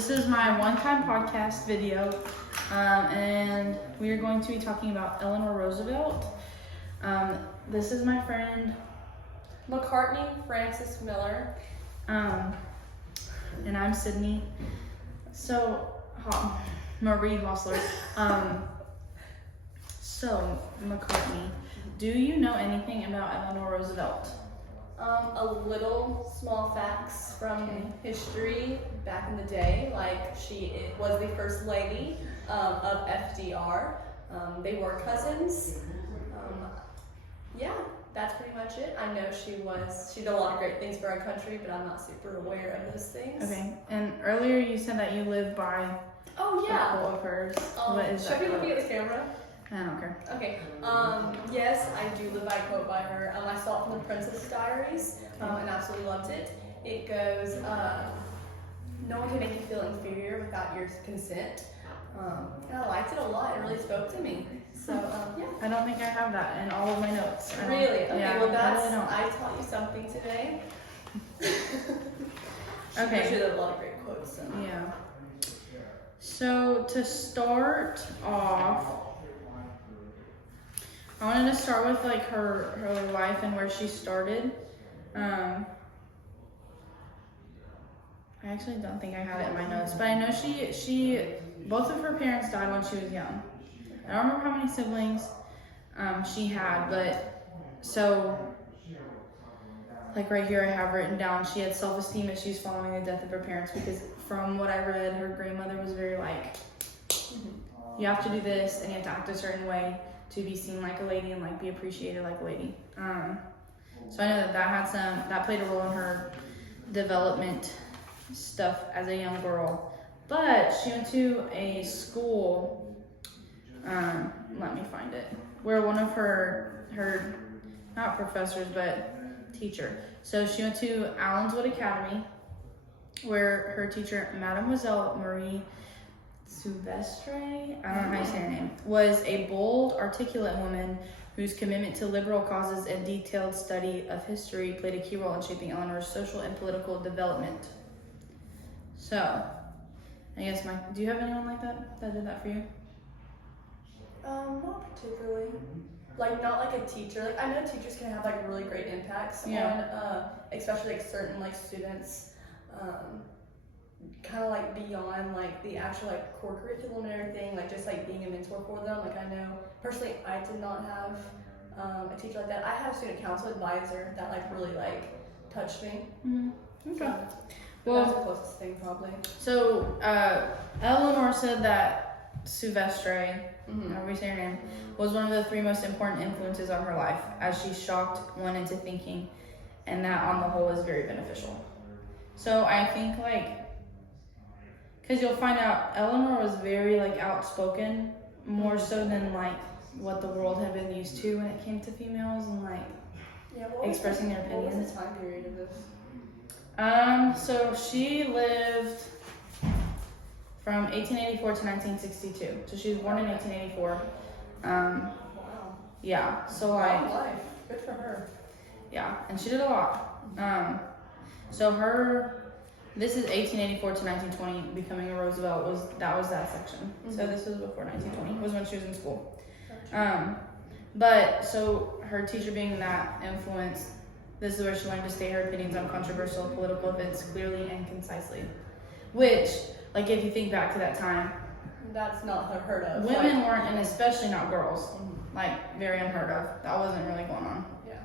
This is my one-time podcast video, and we are going to be talking about Eleanor Roosevelt. This is my friend McCartney Francis Miller. And I'm Sydney. So, Marie Hostler. So, McCartney, do you know anything about Eleanor Roosevelt? A little small facts from history back in the day, like she was the first lady of FDR. They were cousins. Yeah, that's pretty much it. I know she did a lot of great things for our country, but I'm not super aware of those things. Okay, and earlier you said that you live by Oh yeah. a quote of hers. What is should that I be looking quote? at the camera? I don't care. Okay. Yes, I do live by a quote by her. I saw it from the Princess Diaries and absolutely loved it. It goes, "No one can make you feel inferior without your consent." And I liked it a lot. It really spoke to me. So yeah. I don't think I have that in all of my notes. Really? Okay. Yeah, Well, I really don't. I taught you something today. Okay. She did a lot of great quotes. So. Yeah. So to start off, I wanted to start with like her life and where she started. I actually don't think I have it in my notes, but I know she both of her parents died when she was young. I don't remember how many siblings she had, but so like right here I have written down she had self-esteem issues following the death of her parents, because from what I read, her grandmother was very like, you have to do this and you have to act a certain way to be seen like a lady and like be appreciated like a lady. So I know that played a role in her development stuff as a young girl. But she went to a school, let me find it, where one of her not professors but teacher. So she went to Allenswood Academy, where her teacher, Mademoiselle Marie Silvestre, I don't know how you say her name, was a bold, articulate woman whose commitment to liberal causes and detailed study of history played a key role in shaping Eleanor's social and political development. So, I guess do you have anyone like that did that for you? Not particularly. Like, not like a teacher. Like, I know teachers can have like really great impacts on, especially like certain like students, kind of like beyond like the actual like core curriculum and everything. Like just like being a mentor for them. Like I know personally, I did not have a teacher like that. I had a student council advisor that like really like touched me. Mm-hmm. Okay. Well, that was the closest thing probably. So, Eleanor said that Silvestre, however you say her name, was one of the 3 most important influences on her life, as she shocked one into thinking, and that on the whole is very beneficial. So I think because you'll find out Eleanor was very like outspoken, more so than like what the world had been used to when it came to females and like expressing their opinions. What was the time period of this? So she lived from 1884 to 1962. So she was born in 1884. Wow. Yeah. So like. Long life. Good for her. Yeah, and she did a lot. So this is 1884 to 1920. Becoming a Roosevelt was that section. So this was before 1920. Was when she was in school. But so her teacher being that influence. This is where she learned to state her opinions on controversial political events clearly and concisely. Which, like, if you think back to that time, that's not unheard of. Women weren't, and especially not girls, like, very unheard of. That wasn't really going on. Yeah.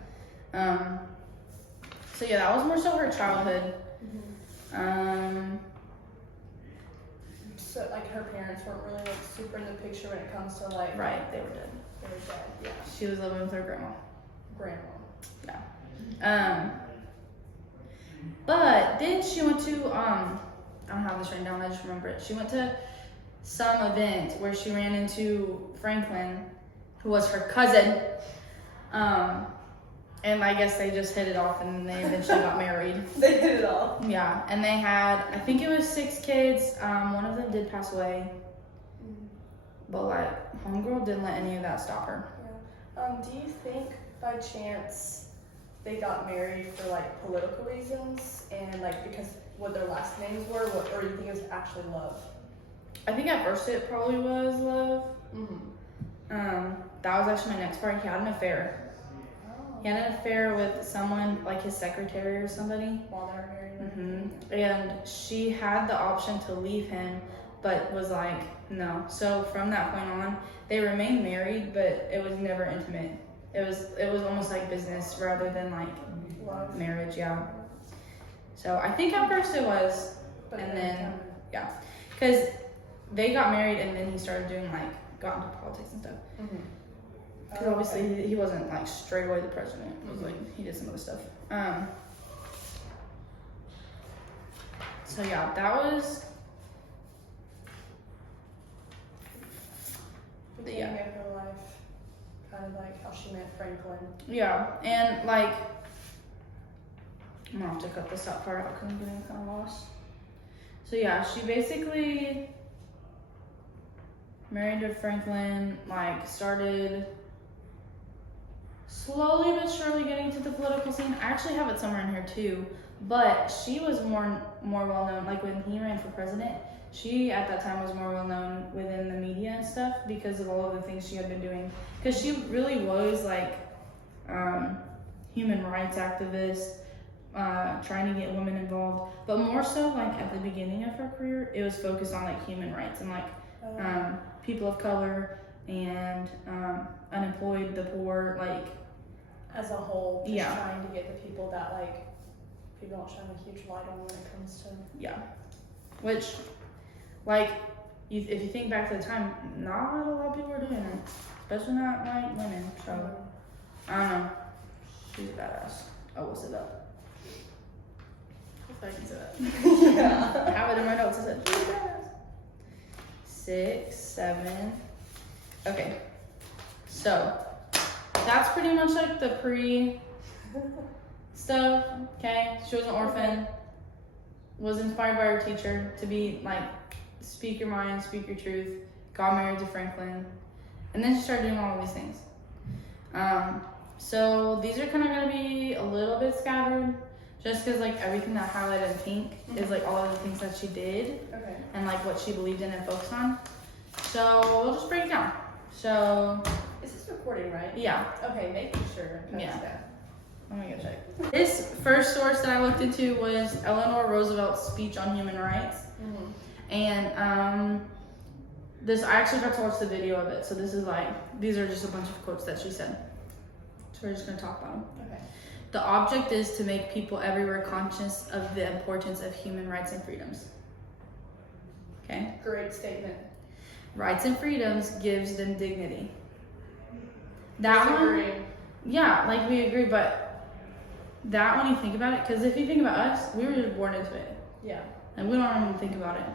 So yeah, that was more so her childhood. So like her parents weren't really like super in the picture when it comes to like. Right, they were dead. They were dead. Yeah. She was living with her grandma. Grandma. Yeah. But then she went to I don't have this written down, I just remember it. She went to some event where she ran into Franklin, who was her cousin. And I guess they just hit it off and they eventually got married. They hit it off. Yeah, and they had, I think it was 6 kids. One of them did pass away. But like, homegirl didn't let any of that stop her. Yeah. Do you think by chance they got married for like political reasons and like because what their last names were, or you think it was actually love? I think at first it probably was love. That was actually my next part. He had an affair. Oh. He had an affair with someone, like his secretary or somebody. While they were married. And she had the option to leave him, but was like, no. So from that point on, they remained married, but it was never intimate. It was almost like business rather than like Love. marriage, yeah. So I think at first it was, But and then, yeah. Because they got married and then he started doing like, got into politics and stuff. Because obviously he wasn't like straight away the president. It was like, he did some other stuff. So yeah, that was, beginning of her life, kind of like how she met Franklin. yeah, and like, I'm gonna have to cut this out part out because I'm getting kind of lost. So yeah, she basically married to Franklin, like started slowly but surely getting to the political scene. I actually have it somewhere in here too, but she was more well known. Like when he ran for president, she at that time was more well known within the media and stuff because of all of the things she had been doing. Because she really was like human rights activist, trying to get women involved, but more so like at the beginning of her career, it was focused on like human rights and like people of color and unemployed, the poor, like as a whole, just yeah. trying to get the people that like people don't shine a huge light on when it comes to. Yeah, which like if you think back to the time, not a lot of people were doing it, especially not like women. So I don't know. She's a badass. Oh, we'll say that. Hopefully I can say that. Yeah. I have it in my notes. I said she's a badass. 6, 7. Okay, so that's pretty much like the pre stuff. Okay, she was an orphan, was inspired by her teacher to be like, speak your mind, speak your truth, got married to Franklin, and then she started doing all of these things. So these are kind of going to be a little bit scattered, just because like everything that highlighted in pink is like all of the things that she did, Okay. and like what she believed in and focused on. So we'll just break it down. So Is this recording, right? yeah, Okay, making sure. Yeah. let me go check. This first source that I looked into was Eleanor Roosevelt's speech on human rights. And this, I actually got to watch the video of it. So this is like, these are just a bunch of quotes that she said. So we're just gonna talk about them. Okay. The object is to make people everywhere conscious of the importance of human rights and freedoms. Okay? Great statement. Rights and freedoms gives them dignity. That Disagree. one, yeah, like we agree, but that when you think about it, because if you think about us, we were just born into it. Yeah. And we don't even think about it.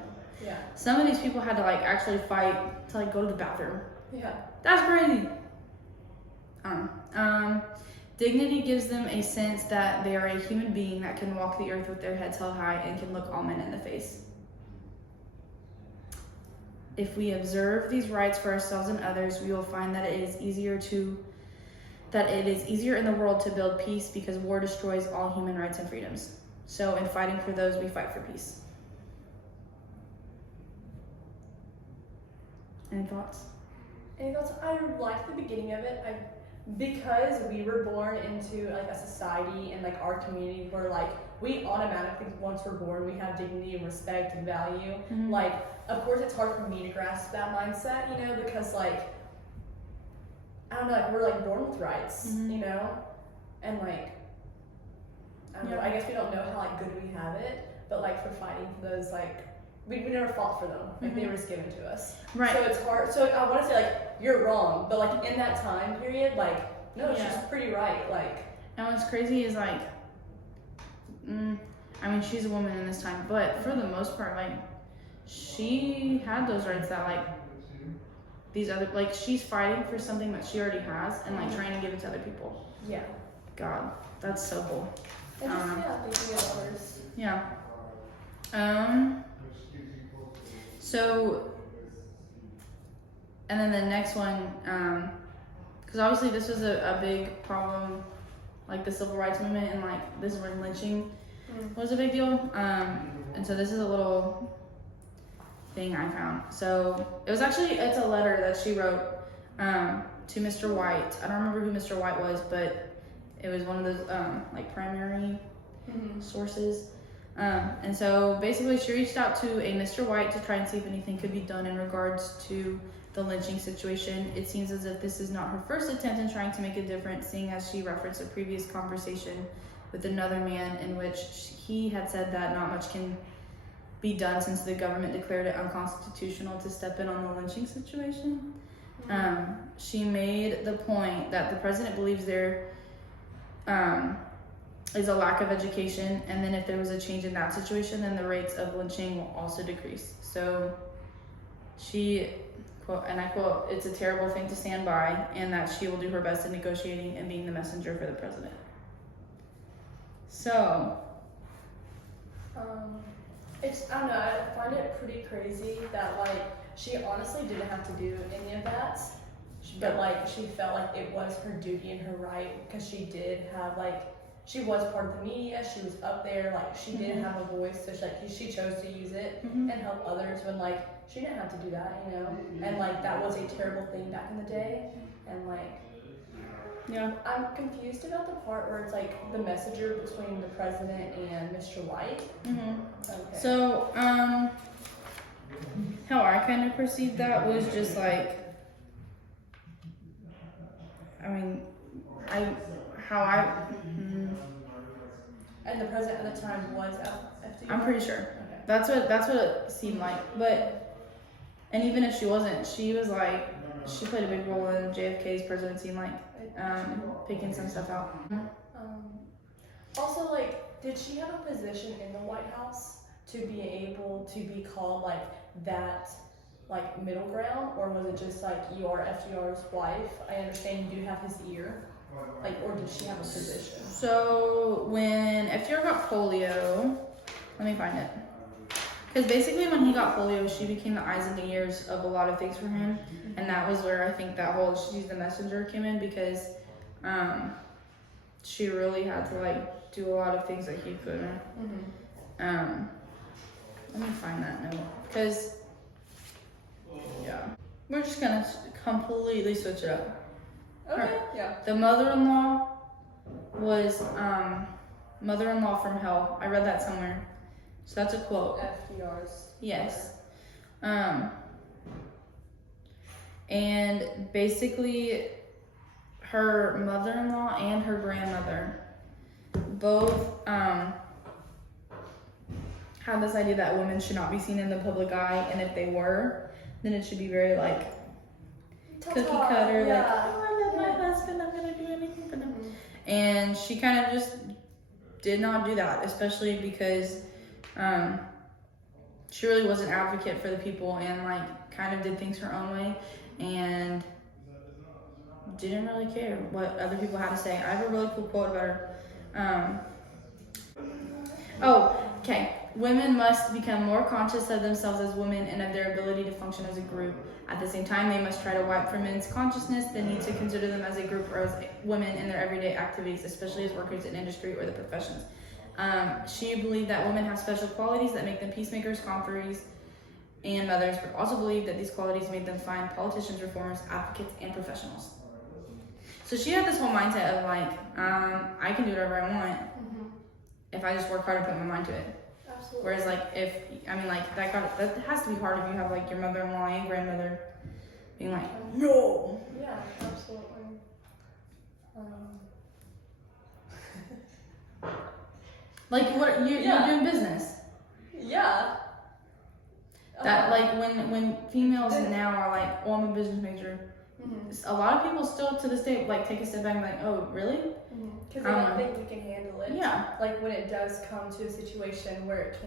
Yeah. Some of these people had to like actually fight to like go to the bathroom. Yeah. That's crazy. Dignity gives them a sense that they are a human being that can walk the earth with their heads held high and can look all men in the face. If we observe these rights for ourselves and others, we will find that it is easier in the world to build peace because war destroys all human rights and freedoms. So in fighting for those, we fight for peace. Any thoughts? And I like the beginning of it. Because we were born into like a society and like our community where like we automatically, once we're born, we have dignity and respect and value. Like, of course, it's hard for me to grasp that mindset, you know, because like I don't know, like we're like born with rights, you know, and like I don't know. I guess we don't know how like good we have it, but like for fighting for those like. We never fought for them. Like they were just given to us. Right. So it's hard. So I want to say like you're wrong, but like in that time period, like no, she's pretty right. Like. And what's crazy is like, I mean, she's a woman in this time, but for the most part, like, she had those rights that like these other, like she's fighting for something that she already has and like trying to give it to other people. Yeah. God, that's so cool. And just thinking of others. Yeah. So, and then the next one, because obviously this was a big problem, like the civil rights movement and like this when lynching was a big deal. And so this is a little thing I found. So it's a letter that she wrote to Mr. White. I don't remember who Mr. White was, but it was one of those like primary sources. And so basically she reached out to a Mr. White to try and see if anything could be done in regards to the lynching situation. It seems as if this is not her first attempt in trying to make a difference, seeing as she referenced a previous conversation with another man in which he had said that not much can be done since the government declared it unconstitutional to step in on the lynching situation. She made the point that the president believes there is a lack of education, and then if there was a change in that situation, then the rates of lynching will also decrease. So she, quote, and I quote, "It's a terrible thing to stand by," and that she will do her best in negotiating and being the messenger for the president. So, I don't know, I find it pretty crazy that, like, she honestly didn't have to do any of that, but, like, she felt like it was her duty and her right, because she did have, like, she was part of the media, she was up there, like, she did have a voice, so she chose to use it and help others when, like, she didn't have to do that, you know, and, like, that was a terrible thing back in the day, and, like, yeah. I'm confused about the part where it's like the messenger between the president and Mr. White. Okay. So, how I kind of perceived that was just like, I mean, and the president at the time was FDR? I'm pretty sure. Okay. That's what it seemed like. But, and even if she wasn't, she was like, she played a big role in JFK's presidency, like, picking some stuff out. Also, like, did she have a position in the White House to be able to be called, like, that, like, middle ground? Or was it just, like, you are FDR's wife? I understand you do have his ear. Like, or did she have a position? So, when FDR got polio, let me find it. Because basically when he got polio, she became the eyes and the ears of a lot of things for him. And that was where I think that whole she's the messenger came in, because she really had to, like, do a lot of things that he couldn't. Let me find that note. Because, yeah. We're just going to completely switch it up. Okay, yeah. The mother-in-law was mother-in-law from hell. I read that somewhere. So that's a quote. FDR's. Yes. And basically her mother-in-law and her grandmother both had this idea that women should not be seen in the public eye, and if they were, then it should be very like cookie cutter, like, oh, I love my husband, I'm gonna do anything for them. And she kind of just did not do that, especially because she really was an advocate for the people and, like, kind of did things her own way and didn't really care what other people had to say. I have a really cool quote about her. Okay. Women must become more conscious of themselves as women and of their ability to function as a group. At the same time, they must try to wipe from men's consciousness the need to consider them as a group or as women in their everyday activities, especially as workers in industry or the professions. She believed that women have special qualities that make them peacemakers, conquerors, and mothers, but also believed that these qualities made them fine politicians, reformers, advocates, and professionals. So she had this whole mindset of, like, I can do whatever I want if I just work hard and put my mind to it. Absolutely. Whereas, like, that has to be hard if you have, like, your mother-in-law and grandmother being like, no. Yeah, absolutely. Like, what you're doing business. Yeah. That, like, when females now are like, oh, I'm a business major, a lot of people still to this day, like, take a step back and be like, oh, really? Because they don't think we can handle it. Yeah. Like, when it does come to a situation where it can